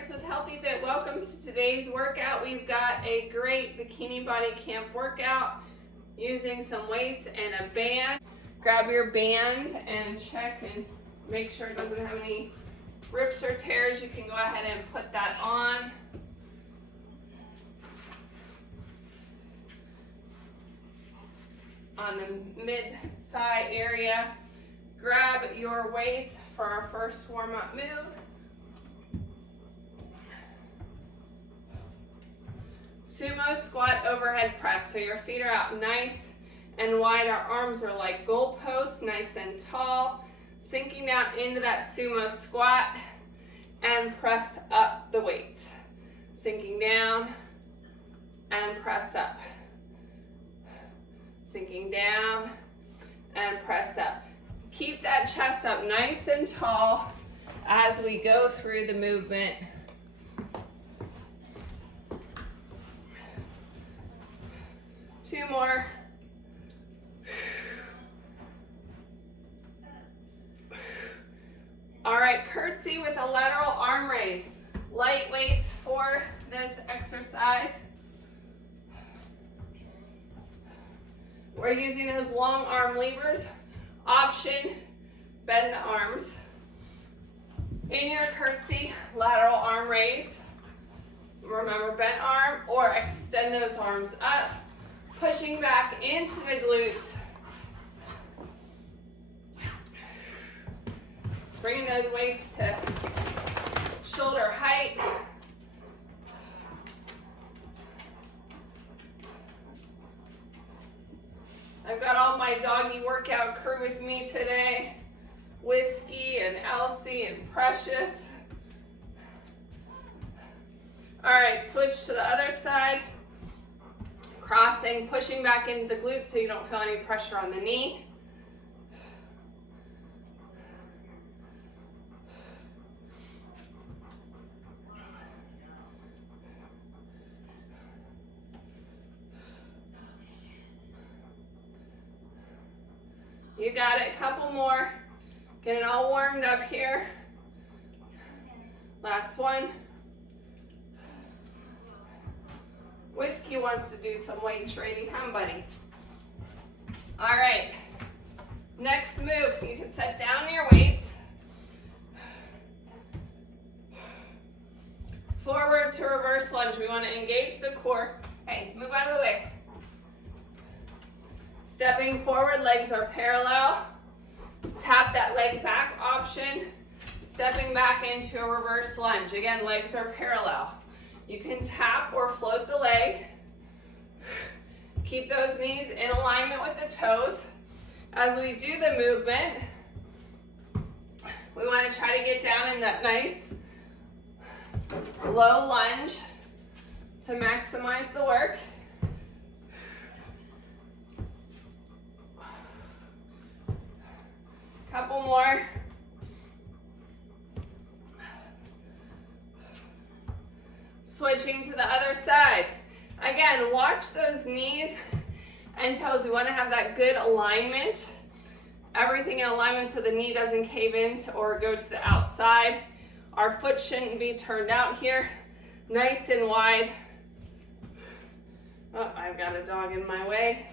Chris with Healthy Fit. Welcome to today's workout. We've got a great bikini body camp workout using some weights and a band. Grab your band and check and make sure it doesn't have any rips or tears. You can go ahead and put that on. On the mid-thigh area. Grab your weights for our first warm-up move. Sumo squat overhead press. So your feet are out nice and wide. Our arms are like goalposts, nice and tall. Sinking down into that sumo squat and press up the weights. Sinking down and press up. Sinking down and press up. Keep that chest up nice and tall as we go through the movement. Two more. All right, curtsy with a lateral arm raise. Light weights for this exercise. We're using those long arm levers. Option, bend the arms. In your curtsy, lateral arm raise. Remember, bend arm or extend those arms up. Pushing back into the glutes. Bringing those weights to shoulder height. I've got all my doggy workout crew with me today. Whiskey and Elsie and Precious. All right, switch to the other side. Crossing, pushing back into the glute so you don't feel any pressure on the knee. You got it, a couple more. Getting all warmed up here. Last one. Whiskey wants to do some weight training. Come, buddy. All right. Next move. So you can set down your weights. Forward to reverse lunge. We want to engage the core. Hey, move out of the way. Stepping forward, legs are parallel. Tap that leg back option. Stepping back into a reverse lunge. Again, legs are parallel. You can tap or float the leg. Keep those knees in alignment with the toes. As we do the movement, we want to try to get down in that nice low lunge to maximize the work. Couple more. Switching to the other side. Again, watch those knees and toes. We want to have that good alignment. Everything in alignment so the knee doesn't cave in or go to the outside. Our foot shouldn't be turned out here. Nice and wide. Oh, I've got a dog in my way.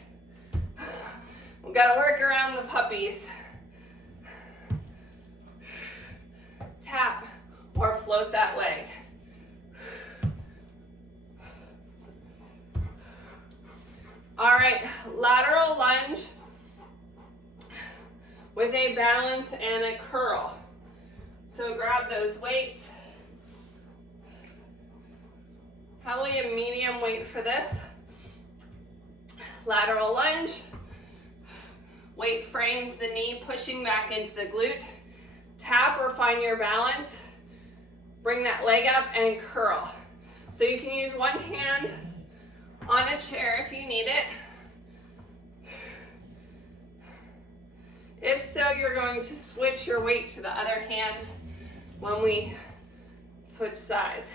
We've got to work around the puppies. Tap or float that leg. All right, lateral lunge with a balance and a curl. So grab those weights. Probably a medium weight for this. Lateral lunge. Weight frames the knee, pushing back into the glute. Tap or find your balance. Bring that leg up and curl. So you can use one hand on a chair if you need it. If so, you're going to switch your weight to the other hand when we switch sides.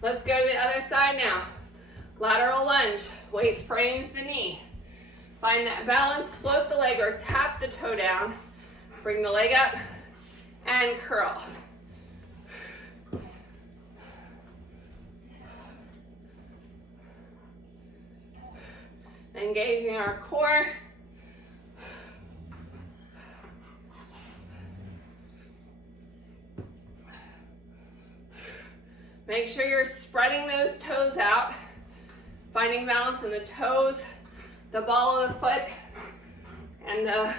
Let's go to the other side now. Lateral lunge, weight frames the knee. Find that balance, float the leg or tap the toe down. Bring the leg up and curl. Engaging our core. Make sure you're spreading those toes out, finding balance in the toes, the ball of the foot, and the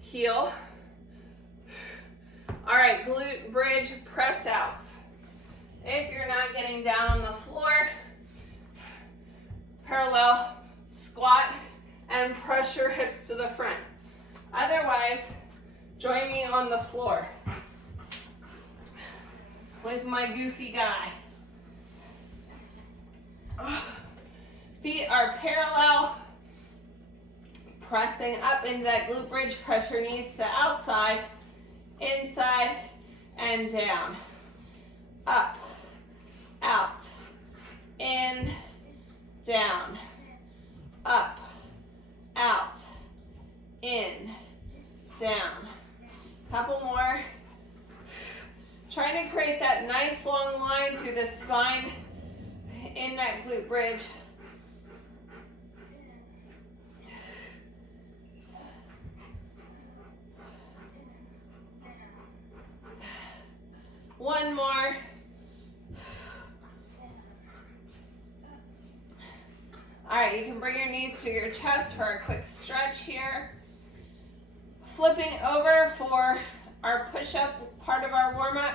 heel. All right, glute bridge press outs. If you're not getting down on the floor, parallel squat and press your hips to the front. Otherwise, join me on the floor with my goofy guy. Feet are parallel, pressing up into that glute bridge. Press your knees to the outside, inside, and down. Up, out, in, down. Up, out, in, down. Couple more. Trying to create that nice long line through the spine in that glute bridge. One more. All right, you can bring your knees to your chest for a quick stretch here. Flipping over for our push-up part of our warm-up.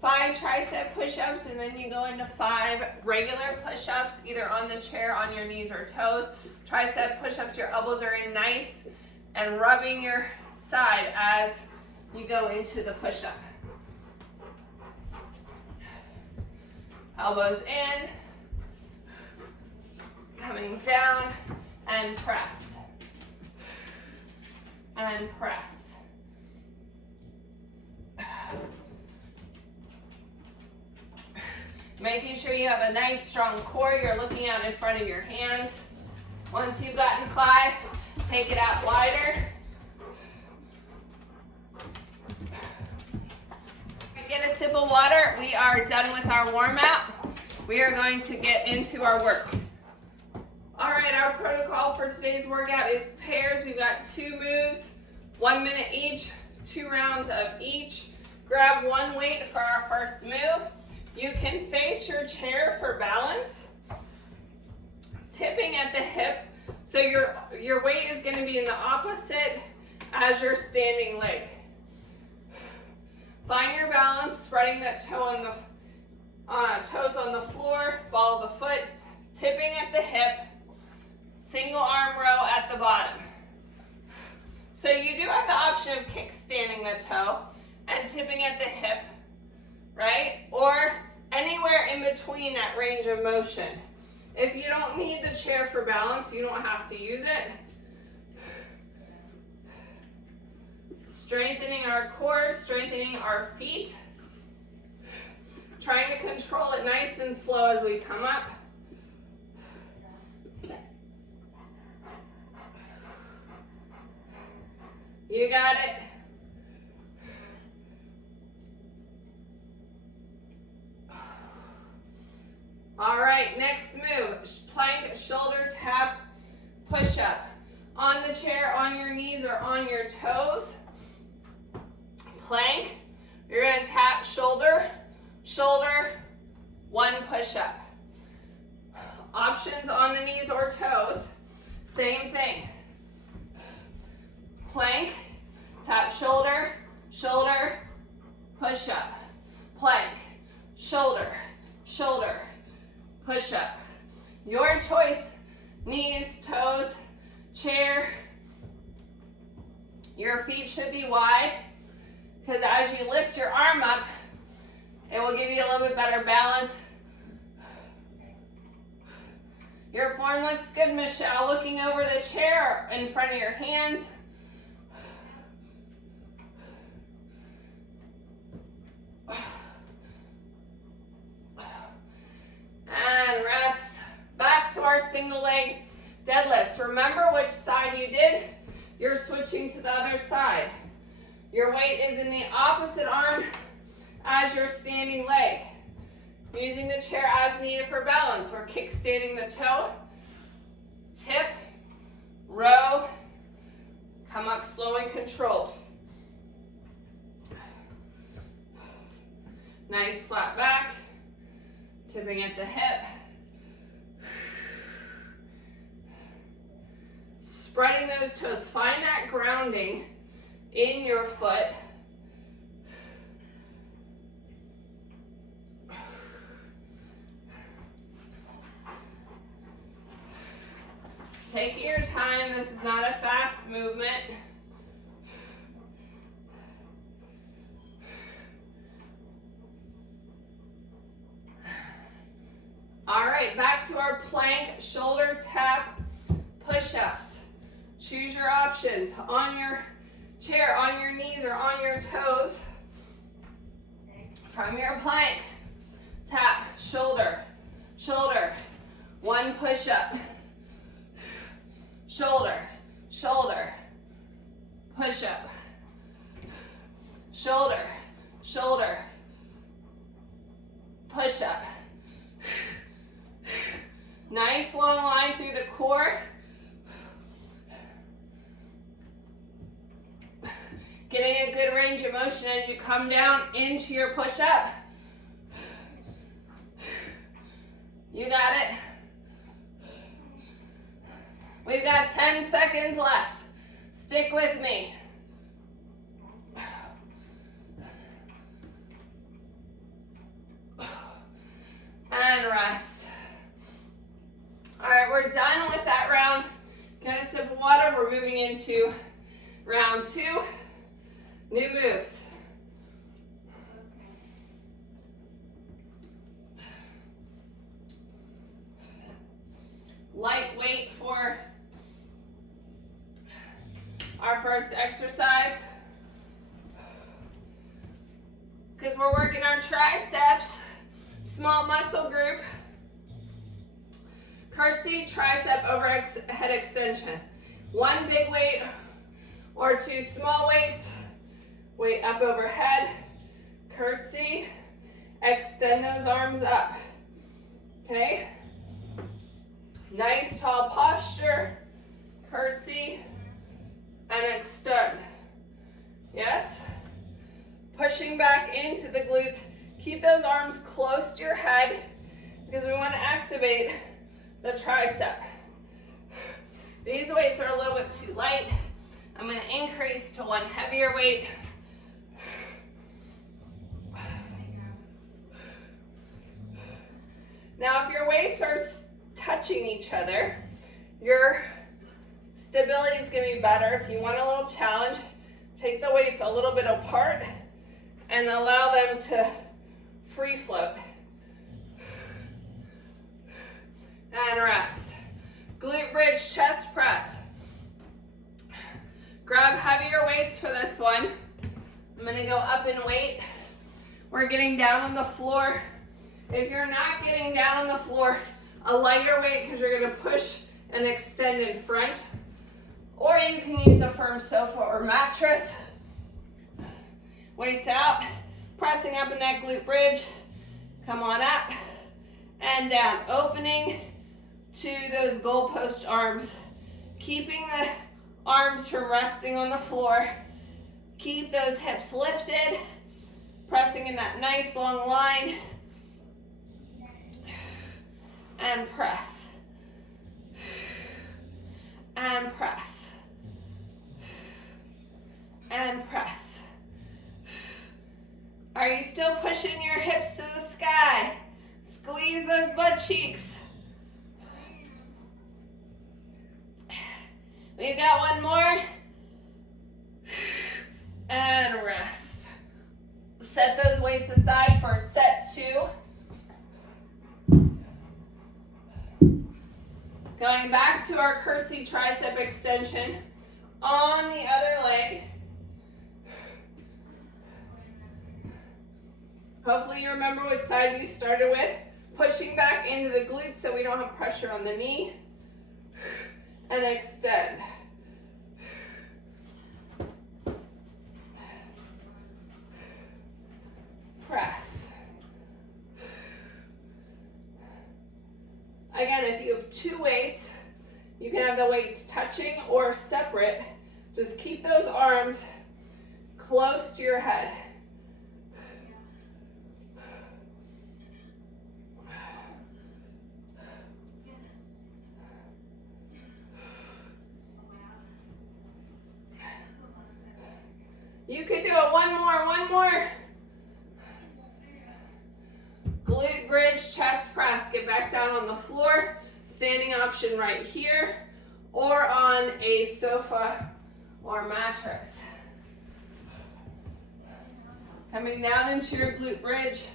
5 tricep push-ups, and then you go into 5 regular push-ups, either on the chair, on your knees or toes. Tricep push-ups, your elbows are in nice, and rubbing your side as you go into the push-up. Elbows in, coming down, and press, and press. Making sure you have a nice strong core. You're looking out in front of your hands. Once you've gotten 5, take it out wider. Get a sip of water. We are done with our warm-up. We are going to get into our work. All right, our protocol for today's workout is pairs. We've got 2 moves, 1 minute each, 2 rounds of each. Grab 1 weight for our first move. You can face your chair for balance, tipping at the hip. So your weight is going to be in the opposite as your standing leg. Find your balance, spreading that toe on the toes on the floor, ball of the foot, tipping at the hip, single arm row at the bottom. So you do have the option of kickstanding the toe and tipping at the hip, right? Or anywhere in between that range of motion. If you don't need the chair for balance, you don't have to use it. Strengthening our core, strengthening our feet. Trying to control it nice and slow as we come up. You got it. All right, next move, plank, shoulder tap, push up. On the chair, on your knees or on your toes. Plank, you're gonna tap shoulder, shoulder, 1 push up. Options on the knees or toes, same thing. Plank, tap shoulder, shoulder, push up. Plank, shoulder, shoulder, push up. Your choice, knees, toes, chair. Your feet should be wide, because as you lift your arm up, it will give you a little bit better balance. Your form looks good, Michelle. Looking over the chair in front of your hands. And rest. Back to our single leg deadlifts. Remember which side you did. You're switching to the other side. Your weight is in the opposite arm as your standing leg. Using the chair as needed for balance. We're kickstanding the toe, tip, row, come up slow and controlled. Nice flat back, tipping at the hip. Spreading those toes. Find that grounding in your foot. Take your time. This is not a fast movement. All right, back to our plank, shoulder tap, push-ups. Choose your options on your chair, on your knees, or on your toes. From your plank, tap, shoulder, shoulder. One push-up. Shoulder, shoulder, push-up. Shoulder, shoulder, push-up. Nice long line through the core. Getting a good range of motion as you come down into your push-up. You got it. We've got 10 seconds left. Stick with me. And rest. All right, we're done with that round. Get a sip of water. We're moving into round 2. New moves. Lightweight for our first exercise. Because we're working our triceps, small muscle group. Curtsy, tricep overhead extension. One big weight or 2 small weights. Weight up overhead. Curtsy. Extend those arms up. Okay? Nice tall posture. Curtsy. And extend. Yes? Pushing back into the glutes. Keep those arms close to your head because we want to activate the tricep. These weights are a little bit too light. I'm going to increase to one heavier weight. Now, if your weights are touching each other, your stability is going to be better. If you want a little challenge, take the weights a little bit apart and allow them to free float. And rest. Glute bridge, chest press. Grab heavier weights for this one. I'm going to go up in weight. We're getting down on the floor. If you're not getting down on the floor, a lighter weight because you're going to push and extend in front. Or you can use a firm sofa or mattress. Weights out. Pressing up in that glute bridge. Come on up and down. Opening to those goalpost arms. Keeping the arms from resting on the floor. Keep those hips lifted. Pressing in that nice long line. And press. And press. And press. Are you still pushing your hips to the sky? Squeeze those butt cheeks. We've got one more. And rest. Set those weights aside for set 2. Going back to our curtsy tricep extension on the other leg. Hopefully you remember what side you started with. Pushing back into the glutes so we don't have pressure on the knee. and extend. Press. Again, if you have two weights, you can have the weights touching or separate. Just keep those arms close to your head. You could do it one more. Glute bridge, chest press. Get back down on the floor. Standing option right here or on a sofa or mattress. Coming down into your glute bridge.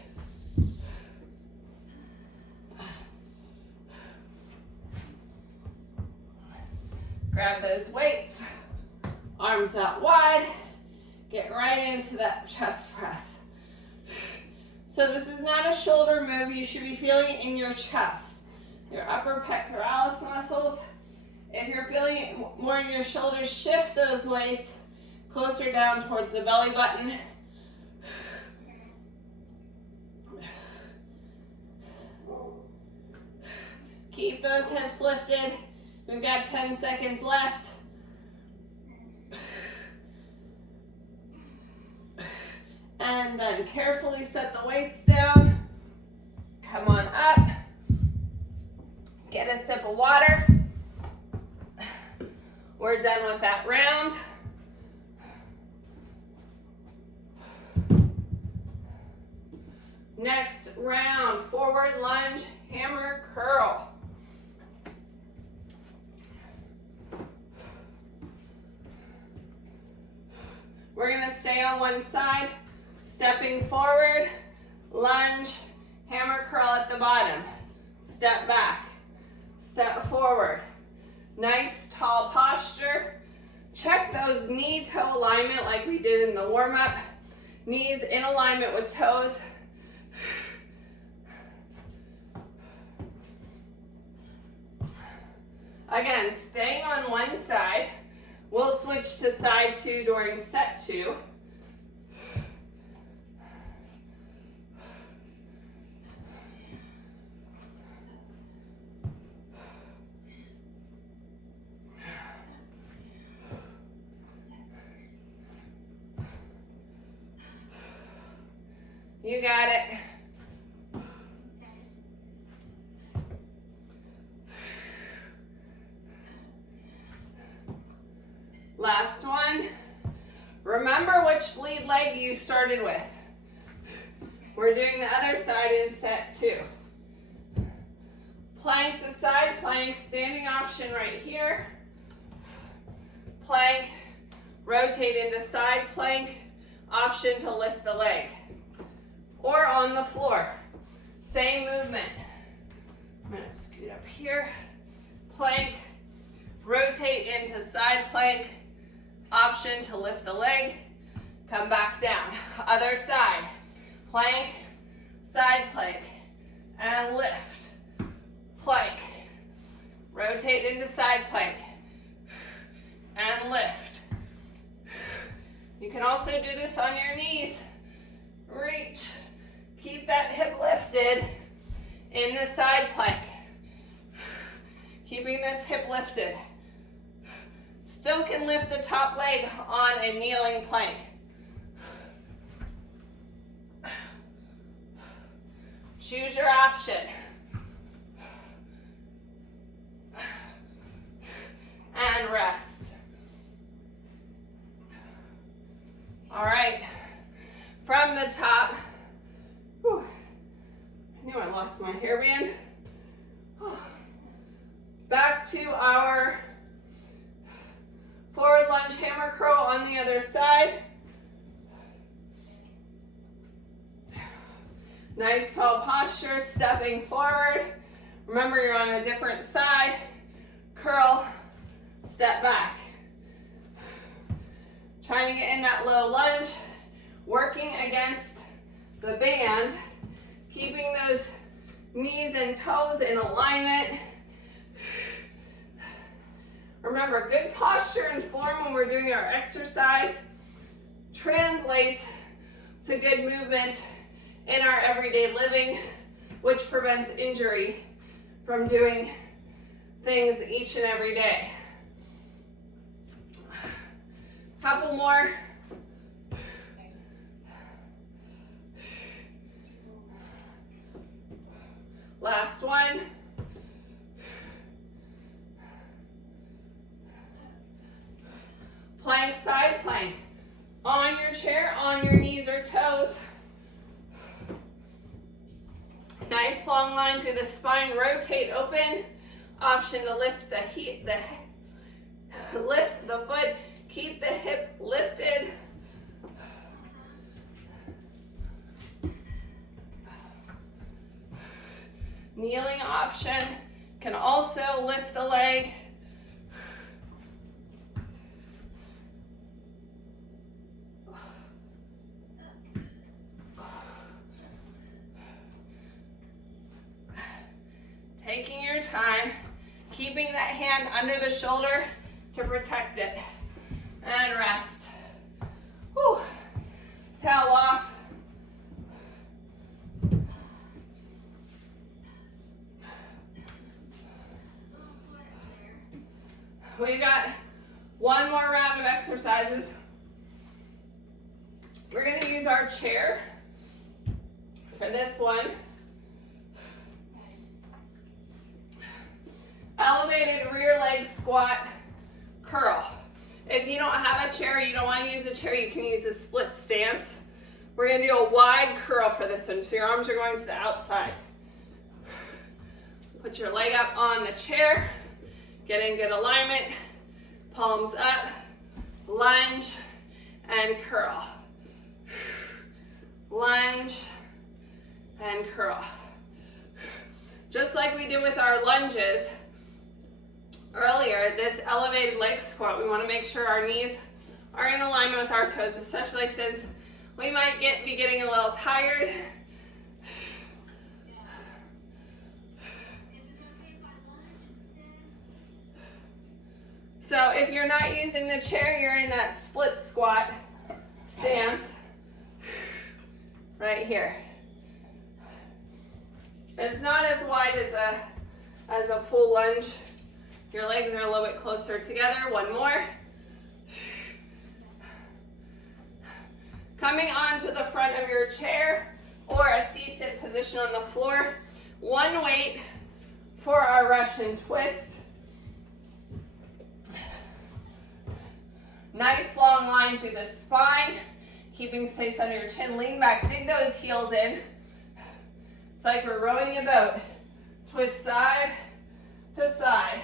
Grab those weights, arms out wide, get right into that chest press. So this is not a shoulder move. You should be feeling it in your chest, your upper pectoralis muscles. If you're feeling it more in your shoulders, shift those weights closer down towards the belly button. Keep those hips lifted. We've got 10 seconds left. And then carefully set the weights down. Come on up. Get a sip of water. We're done with that round. Next round, forward lunge, hammer curl. We're gonna stay on one side, stepping forward, lunge, hammer curl at the bottom. Step back, step forward. Nice tall posture. Check those knee-toe alignment like we did in the warm-up. Knees in alignment with toes. Again, staying on one side. We'll switch to side two during set two. You got it. Last one. Remember which lead leg you started with. We're doing the other side in set two. Plank to side plank, standing option right here. Plank, rotate into side plank, option to lift the leg. Or on the floor. Same movement. I'm going to scoot up here. Plank, rotate into side plank, option to lift the leg, come back down. Other side, plank, side plank, and lift. Plank, rotate into side plank, and lift. You can also do this on your knees. Reach, keep that hip lifted in the side plank. Keeping this hip lifted. Still can lift the top leg on a kneeling plank. Choose your option. And rest. All right, from the top. Whew. I knew I lost my hairband. Back to our forward lunge hammer curl on the other side. Nice tall posture, stepping forward. Remember, you're on a different side. Curl, step back. Trying to get in that low lunge, working against the band, keeping those knees and toes in alignment. Remember, good posture and form when we're doing our exercise translates to good movement in our everyday living, which prevents injury from doing things each and every day. Couple more. Last one. Plank, side plank. On your chair, on your knees or toes. Nice long line through the spine, rotate open. Option to lift lift the foot, keep the hip lifted. Kneeling option, can also lift the leg. Taking your time, keeping that hand under the shoulder to protect it. And rest. Whew. Towel off. We've got one more round of exercises. We're going to use our chair for this one. Elevated rear leg squat curl. If you don't have a chair, you don't want to use a chair, you can use a split stance. We're going to do a wide curl for this one, so your arms are going to the outside. Put your leg up on the chair, get in good alignment, palms up, lunge, and curl. Lunge, and curl. Just like we did with our lunges earlier, this elevated leg squat, we want to make sure our knees are in alignment with our toes, especially since we might be getting a little tired. So if you're not using the chair, you're in that split squat stance right here. It's not as wide as a full lunge. Your legs are a little bit closer together. One more. Coming onto the front of your chair or a C-sit position on the floor. One weight for our Russian twist. Nice long line through the spine. Keeping space under your chin. Lean back, dig those heels in. It's like we're rowing a boat. Twist side to side.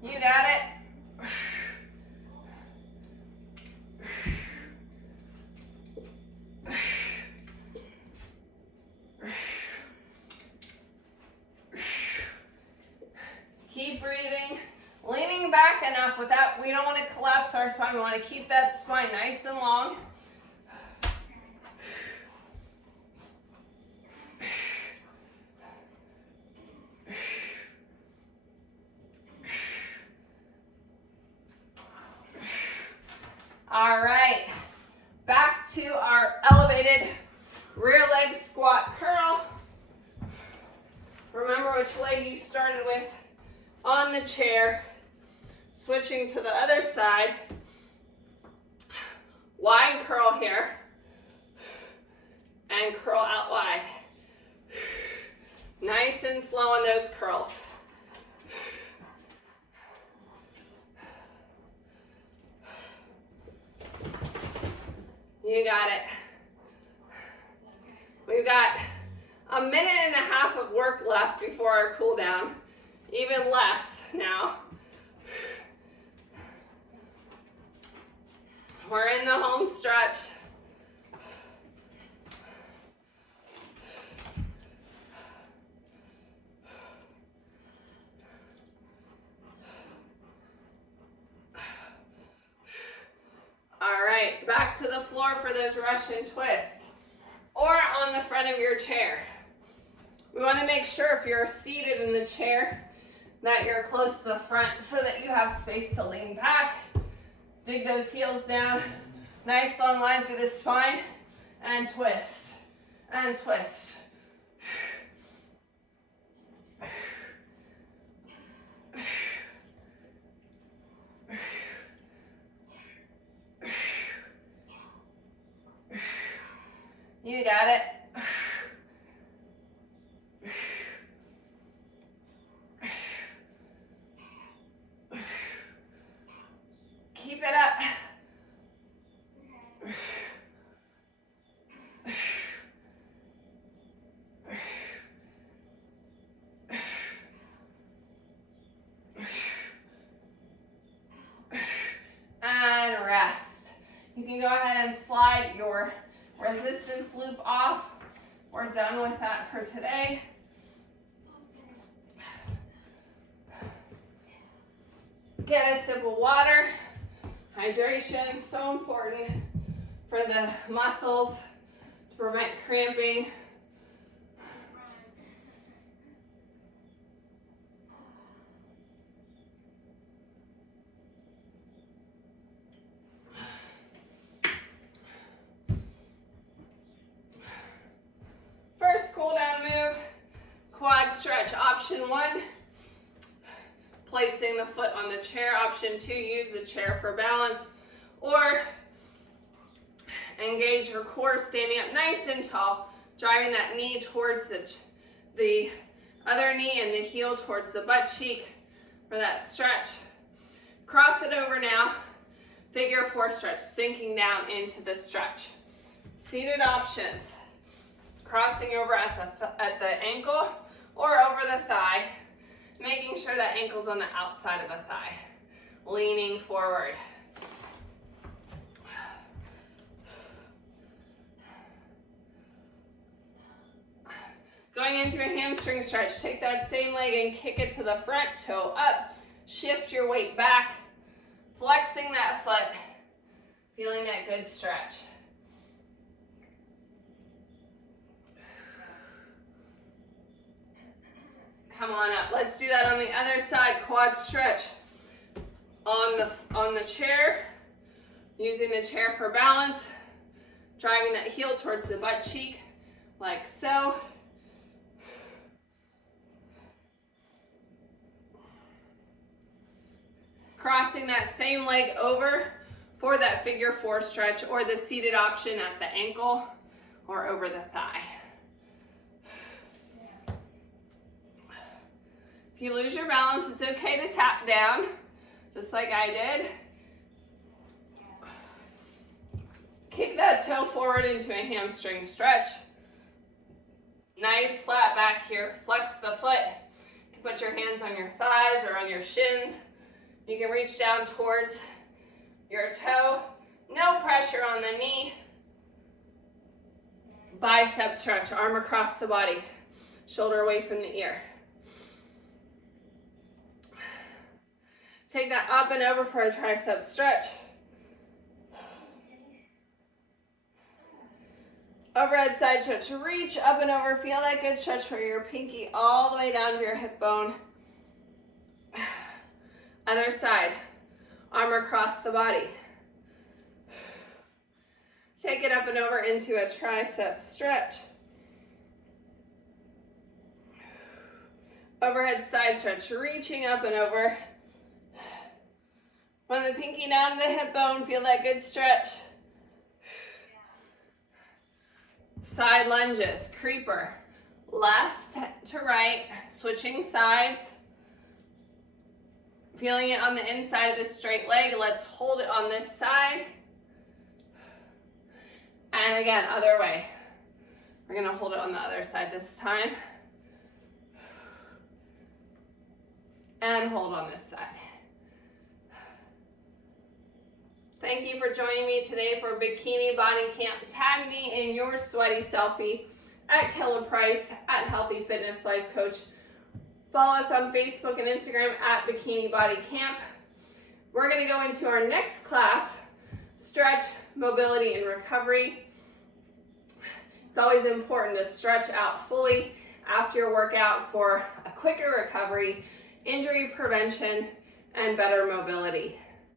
You got it. Keep breathing, leaning back enough without, we don't want to collapse our spine. We want to keep that spine nice and long. All right, back to our elevated rear leg squat curl. Remember which leg you started with on the chair. Switching to the other side. Wide curl here. And curl out wide. Nice and slow on those curls. You got it. We've got a minute and a half of work left before our cool down. Even less now. We're in the home stretch. All right, back to the floor for those Russian twists. on the front of your chair. We want to make sure if you're seated in the chair that you're close to the front so that you have space to lean back. Dig those heels down. Nice long line through the spine. And twist. And twist. You got it. Keep it up. And rest. You can go ahead and slide your resistance loop off. We're done with that for today. Get a sip of water. Hydration, so important for the muscles to prevent cramping. First cool down move, quad stretch. Option 1, placing the foot on the chair. Option 2, use the chair for balance. Or engage your core, standing up nice and tall, driving that knee towards the other knee and the heel towards the butt cheek for that stretch. Cross it over now. Figure 4 stretch, sinking down into the stretch. Seated options. Crossing over at the ankle or over the thigh, making sure that ankle's on the outside of the thigh. Leaning forward. Going into a hamstring stretch, take that same leg and kick it to the front, toe up, shift your weight back, flexing that foot, feeling that good stretch. Come on up. Let's do that on the other side. Quad stretch. On the chair, using the chair for balance, driving that heel towards the butt cheek, like so. Crossing that same leg over for that figure 4 stretch, or the seated option at the ankle or over the thigh. If you lose your balance, it's okay to tap down, just like I did. Kick that toe forward into a hamstring stretch. Nice flat back here. Flex the foot. You can put your hands on your thighs or on your shins. You can reach down towards your toe. No pressure on the knee. Bicep stretch, arm across the body. Shoulder away from the ear. Take that up and over for a tricep stretch. Overhead side stretch. Reach up and over. Feel that good stretch for your pinky all the way down to your hip bone. Other side. Arm across the body. Take it up and over into a tricep stretch. Overhead side stretch. Reaching up and over. From the pinky down to the hip bone, feel that good stretch. Side lunges, creeper. Left to right, switching sides. Feeling it on the inside of the straight leg. Let's hold it on this side. And again, other way. We're gonna hold it on the other side this time. And hold on this side. Thank you for joining me today for Bikini Body Camp. Tag me in your sweaty selfie at Kella Price at Healthy Fitness Life Coach. Follow us on Facebook and Instagram at Bikini Body Camp. We're going to go into our next class, Stretch, Mobility, and Recovery. It's It's always important to stretch out fully after your workout for a quicker recovery, injury prevention, and better mobility.